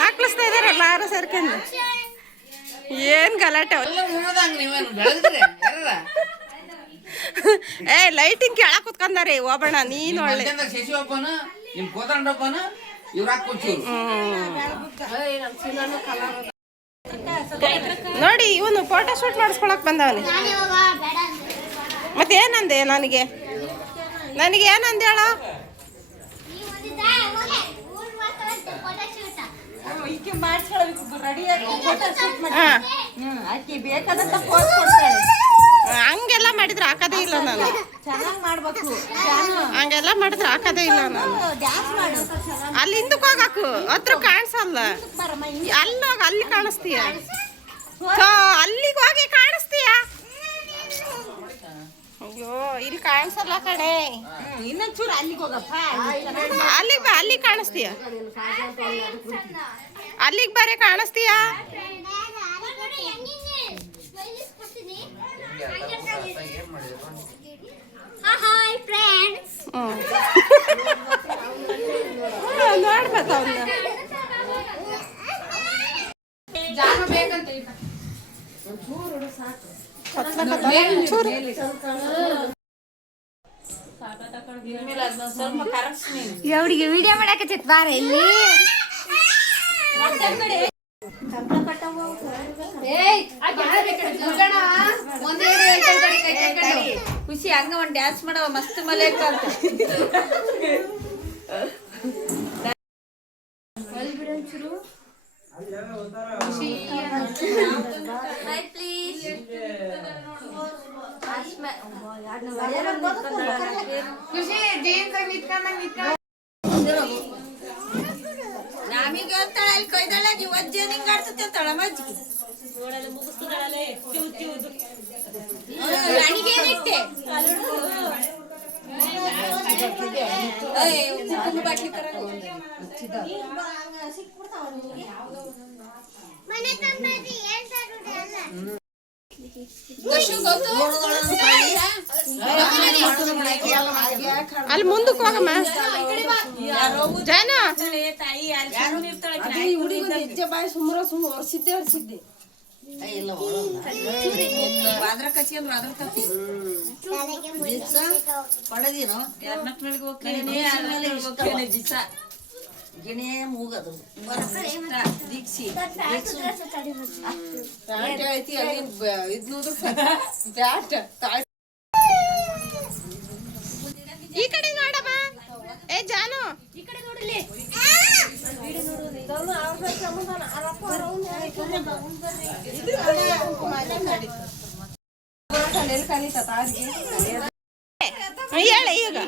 ಹಾಕ್ಲಿಸ್ತಾ ಇದಾರಲ್ಲ ಯಾರು ಸೇರ್ಕೊಂಡು ಏನ್ ಗಲಾಟೆ. ಏ ಲೈಟಿಂಗ್ ಕೆಳಕ್ ಕುತ್ಕೊಂಡಾರೆ ಹೋಗೋಣ. ನೀನು ಒಳ್ಳೆ ನೋಡಿ ಇವನು ಫೋಟೋ ಶೂಟ್ ಮಾಡಿಸ್ಕೊಳಕ್ ಬಂದವನಿ. ಮತ್ತೆ ಏನಂದೆ ನನಗೆ ಏನಂದೆ ಹೇಳ? ಹಂಗೆಲ್ಲ ಮಾಡಿದ್ರೆ ಹಾಕದೇ ಇಲ್ಲ ನಾನು. ಹಂಗೆಲ್ಲ ಮಾಡಿದ್ರೆ ಹಾಕದೇ ಇಲ್ಲ ನಾನು. ಅಲ್ಲಿ ಹಿಂದಕ್ಕೆ ಹೋಗಾಕು ಹತ್ರ ಕಾಣಿಸಲ್ಲ. ಅಲ್ಲೋಗ ಅಲ್ಲಿ ಕಾಣಿಸ್ತೀಯ. ಅಲ್ಲಿಗೆ ಹೋಗಿ ಕಾಣಿಸ್ತೀಯ. ಅಯ್ಯೋ ಇಲ್ಲಿ ಕಾಣಿಸಲ್ಲ ಕಣೆ. ಇನ್ನೊಂಚೂರು ಅಲ್ಲಿಗೆ ಹೋಗಪ್ಪ. ಅಲ್ಲಿಗೆ ಬಾ, ಅಲ್ಲಿ ಕಾಣಿಸ್ತೀಯ. ಅಲ್ಲಿಗೆ ಬರೇ ಕಾಣಿಸ್ತೀಯ. ನೋಡ್ಬೇಕು ಅವನ್ನ. ಅವಳಿಗೆ ವಿಡಿಯೋ ಮಾಡಕತ್ತೈತ್ ಬಾರ ಇಲ್ಲಿ. ಖುಷಿ ಹಂಗ ಒಂದ್ ಡ್ಯಾನ್ಸ್ ಮಾಡವ ಮಸ್ತ್ ಮಲೆ ನಮಗೆ ಹೇಳ್ತಾಳ ಅಲ್ಲಿ ಕೊಯ್ದಾಳ ನೀವು ಅಜ್ಜಿ ನಿಂಗೆ ಆಡ್ತತೆ ಅಂತಾಳ ಮಜ್ಜಿ ನನಗೇನಿಟ್ಟೆ ಬಾಟ್ಲಿ ತರ ಅಲ್ಲಿ ಮುಂದಕ್ಕೆ ಹೋಗಮ್ಮ. ಜಾನು ಬಾಯಿ ಸುಮ್ಮನೆ ಒರ್ಸಿದ್ದೆ ಅದ್ರ ಕಸಿ ಅಂದ್ರೆ ಅದ್ರ ತಪ್ಪಿ ಪಡೆದೇನೋ ದಿವಸ ಗಿಣೆ ಮೂಗದು ದೀಕ್ಷಿ ಐತಿ ಅಲ್ಲಿ ಇದ್ನೂರು ಬ್ಯಾಟ್ ಈ ಕಡೆ ನೋಡಮ್ಮ. ಏ ಜಾನು ಈ ಕಡೆ ನೋಡಲಿ. ಹೇಳ ಈಗ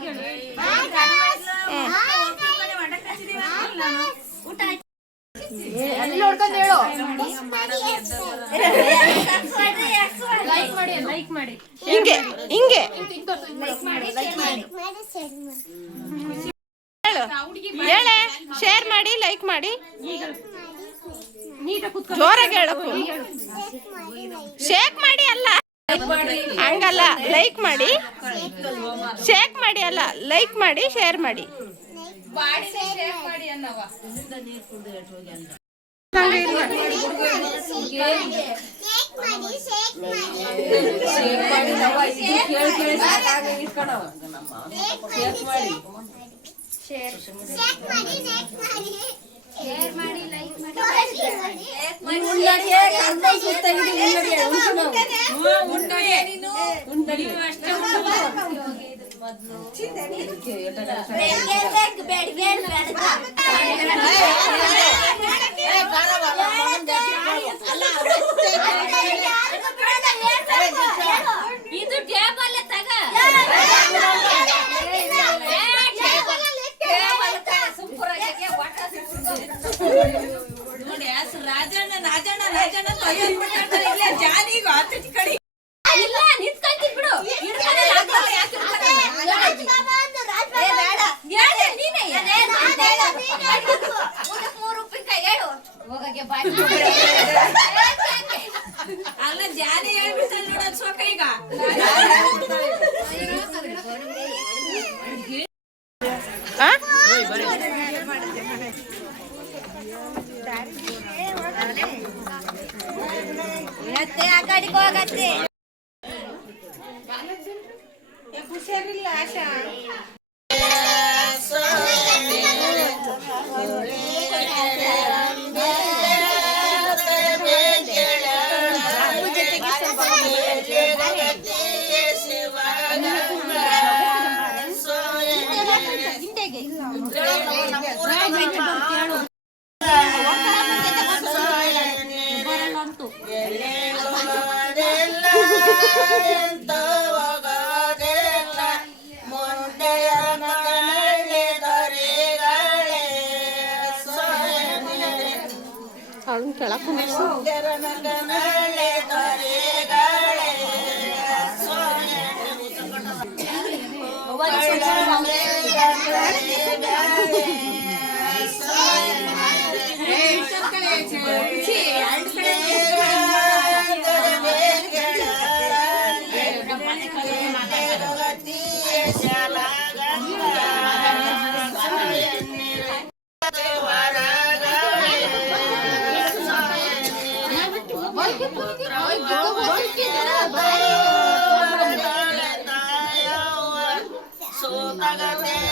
ಹಿಂಗೆ ಹಿಂಗೆ ಹೇಳೆ. ಶೇರ್ ಮಾಡಿ, ಲೈಕ್ ಮಾಡಿ, ಜೋರಾಗಿ ಹೇಳಕು. ಶೇಕ್ ಮಾಡಿ ಅಲ್ಲ, ಹಂಗಲ್ಲ. ಲೈಕ್ ಮಾಡಿ, ಶೇಕ್ ಮಾಡಿ ಅಲ್ಲ, ಲೈಕ್ ಮಾಡಿ, ಶೇರ್ ಮಾಡಿ. ಇದು ಟೇಬಲ್ ತಗ ನೋಡಿ ರಾಜಣ್ಣ ರಾಜಣ್ಣ ರಾಜಣ್ಣ ಜಾನಿಗ ಕಡೆ ಇಲ್ಲ ನಿಂತ್ಕೊಂತಿ ಬಿಡು. ಅಲ್ಲ ಜಾನಿ ಹೇಳ್ಬಿಡ್ತಾಳೆ ನೋಡ ಸೋಕ ಈಗ. ಅಂಗಡಿಗೆ ಹೋಗತ್ತೆ. ಹುಷಾರಿಲ್ಲ ಆಶಾ. ಅವಳನ್ನ ಕೆಳಕ್ ಕುಂದ್ರಿಸು. ಸೋತಗತೆ